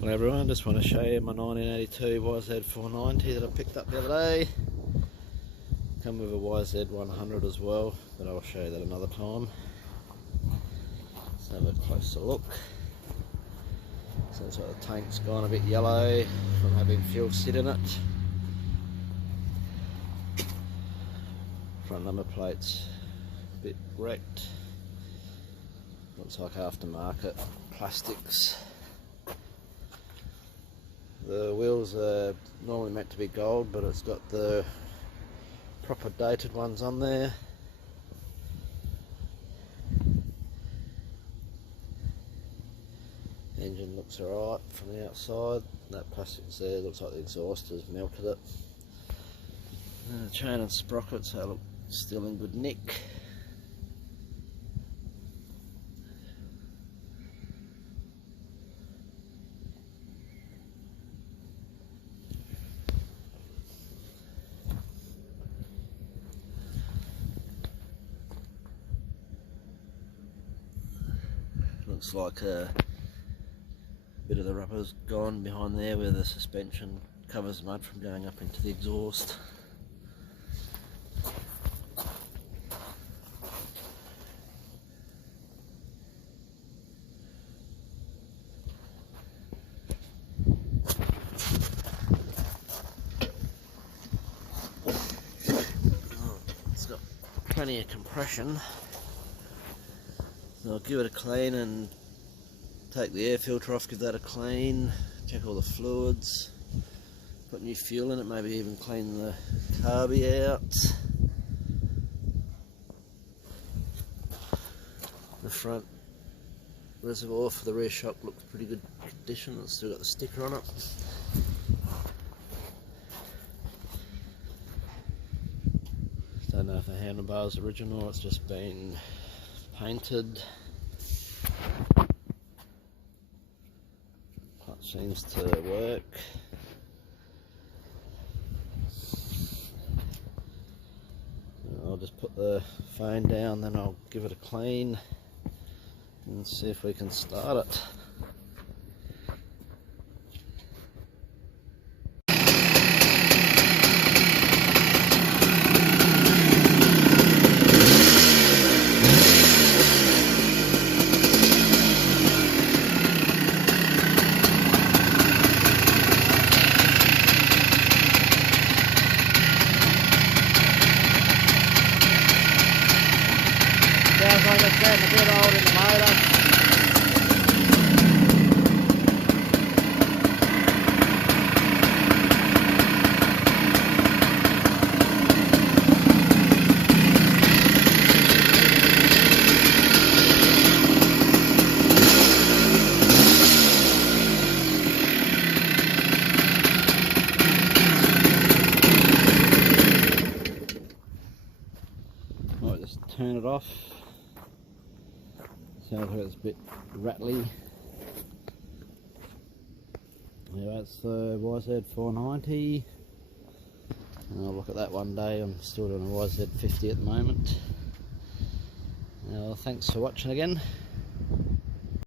Hello everyone, just want to show you my 1982 YZ490 that I picked up the other day. Come with a YZ100 as well, but I'll show you that another time. Let's have a closer look. So it's like the tank's gone a bit yellow from having fuel sit in it. Front number plate's a bit wrecked. Looks like aftermarket plastics. The wheels are normally meant to be gold, but it's got the proper dated ones on there. Engine looks alright from the outside. That plastic's there, looks like the exhaust has melted it. Chain and sprockets they look still in good nick. Looks like a bit of the rubber's gone behind there where the suspension covers mud from going up into the exhaust. It's got plenty of compression. So I'll give it a clean and take the air filter off, give that a clean, check all the fluids, put new fuel in it, maybe even clean the carby out. The front reservoir for the rear shock looks pretty good condition, it's still got the sticker on it. Don't know if the handlebar's original or it's just been painted. Clutch seems to work. I'll just put the phone down, then I'll give it a clean and see if we can start it. Sounds like it's getting a bit old in the motor. Might just turn it off. Sounds like it's a bit rattly. Anyway, it's the YZ490. And I'll look at that one day. I'm still doing a YZ50 at the moment. Well, thanks for watching again.